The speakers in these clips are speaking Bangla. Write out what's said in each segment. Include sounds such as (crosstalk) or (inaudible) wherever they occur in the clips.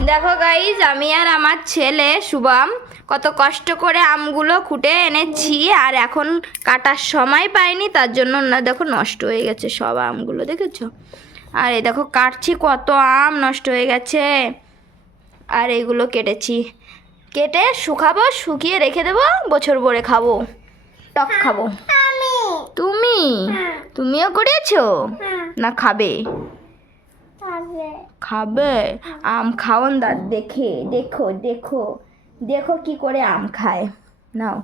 দেখো গাইজ আমি আর আমার ছেলে শুভম কত কষ্ট করে আমগুলো খুঁটে এনেছি আর এখন কাটার সময় পাইনি তার জন্য না দেখো নষ্ট হয়ে গেছে সব আমগুলো দেখেছ? আর এই দেখো কাটছি কত আম নষ্ট হয়ে গেছে। আর এইগুলো কেটেছি। কেটে শুকাবো শুকিয়ে রেখে দেবো বছর ভরে খাব টক খাব। তুমি? হ্যাঁ। তুমিও করেছ? হ্যাঁ। না খাবে? খাবে? আম খাওন দা, দেখে, দেখো দেখো দেখো কি করে আম খায়। নাও।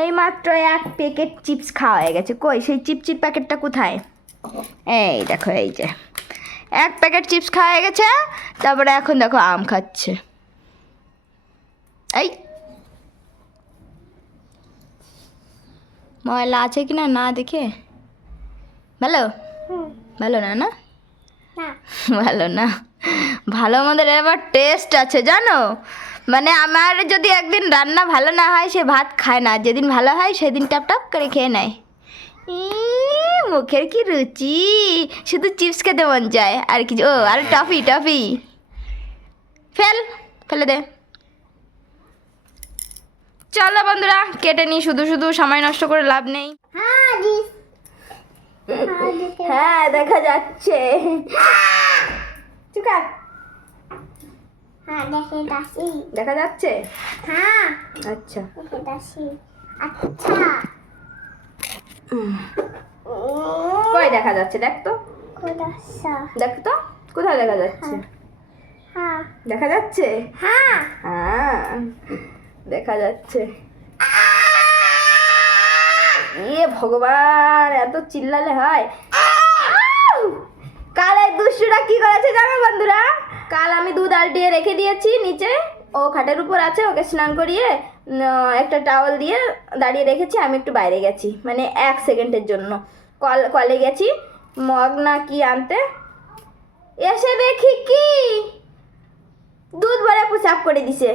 এই মাত্র এক প্যাকেট চিপস খাওয়া হয়ে গেছে। কই, সেই চিপচিপ প্যাকেটটা কোথায়? এই দেখো, এই যে। এক প্যাকেট চিপস খাওয়া হয়ে গেছে, তারপরে এখন দেখো আম খাচ্ছে। এই। ময়লা আছে কি না না দেখে? ভালো? ভালো না না? (laughs) ভালো না। ভালো আমাদের এবার টেস্ট আছে জানো? মানে আমার যদি একদিন রান্না ভালো না হয় সে ভাত খায় না। যেদিন ভালো হয় সেদিন টাপ টাপ করে খেয়ে নেয়। ই, মুখের কি রুচি? শুধু চিপস খেতে মন যায় আর কিছু ও আর টফি টফি ফেল ফেলে দে। চলো বন্ধুরা কেটে নি শুধু শুধু সময় নষ্ট করে লাভ নেই। হ্যাঁ দেখা যাচ্ছে। চুকা হ্যাঁ দেখে যাচ্ছে? হ্যাঁ। আচ্ছা। দেখে আচ্ছা। কই দেখা যাচ্ছে? দেখ তো। দেখ তো। কোথায় দেখা যাচ্ছে? হ্যাঁ। দেখা যাচ্ছে? হ্যাঁ। হ্যাঁ দেখা যাচ্ছে। ইয়ে ভগবান এত চিল্লালে হয়! কাল কি করেছে জানো বন্ধুরা? কাল আমি দুধ আলটিয়ে রেখে দিয়েছি নিচে। ও খাটের উপর আছে, ওকে স্নান করিয়ে একটা টাওয়াল দিয়ে দাঁড়িয়ে রেখেছি, আমি একটু বাইরে গেছি মানে এক সেকেন্ডের জন্য। কল, কলে গেছি, মগ না কি আনতে? এসে দেখি কি? দুধ বলে পোশাক করে দিছে।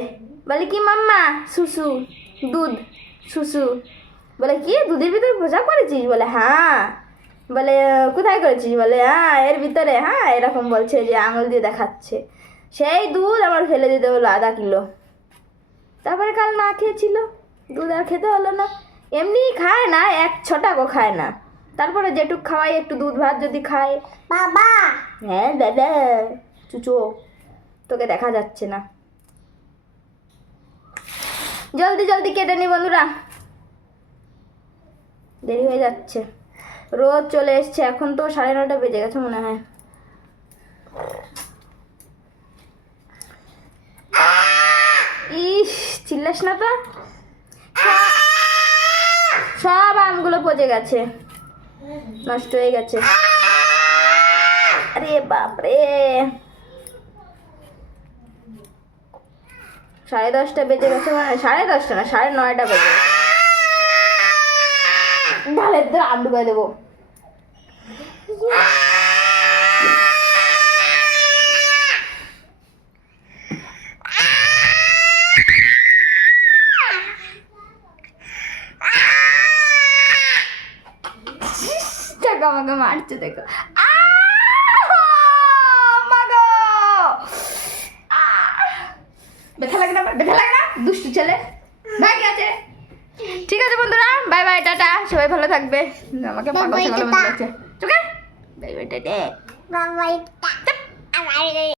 বলে কি, মাম্মা শুশু দুধ শুশু বলে কি, দুধের ভিতরে পোশাক করেছিস? বলে হ্যাঁ। বলে কোথায় করেছিস? বলে হ্যাঁ এর ভিতরে হ্যাঁ এরকম বলছে যে আঙুল দিয়ে দেখাচ্ছে। সেই দুধ আমার ফেলে দিতে হলো আধা কিলো। তারপরে কাল না খেয়েছিল দুধ আর খেতে হলো না। এমনি খায় না এক ছটাকও খায় না। তারপরে যেটুক খাওয়াই একটু দুধ ভাত যদি খায়। বাবা! হ্যাঁ দাদা চুচো তোকে দেখা যাচ্ছে না। জলদি জলদি কেটে নি বন্ধুরা। দেরি হয়ে যাচ্ছে। রোদ চলে এসছে, এখন তো সাড়ে নটা বেজে গেছে মনে হয়। ইস, চিল্লাস না তো। সব আমগুলো পচে গেছে। নষ্ট হয়ে গেছে। আরে বাপরে। সাড়ে দশটা বেজে গেছে মানে সাড়ে দশটা না, সাড়ে নয়টা বেজে গেছে। ঢালের তো আম ডুবাই দেবো আমাকে মারছে দেখো! ব্যথা লাগে না? ব্যথা লাগে না দুষ্টু ছেলে ভাই আছে ঠিক আছে বন্ধুরা বাই বাই টাটা। সবাই ভালো থাকবে। আমাকে পাগল ছাগল মনে হচ্ছে bye bye tata. Bye bye tata.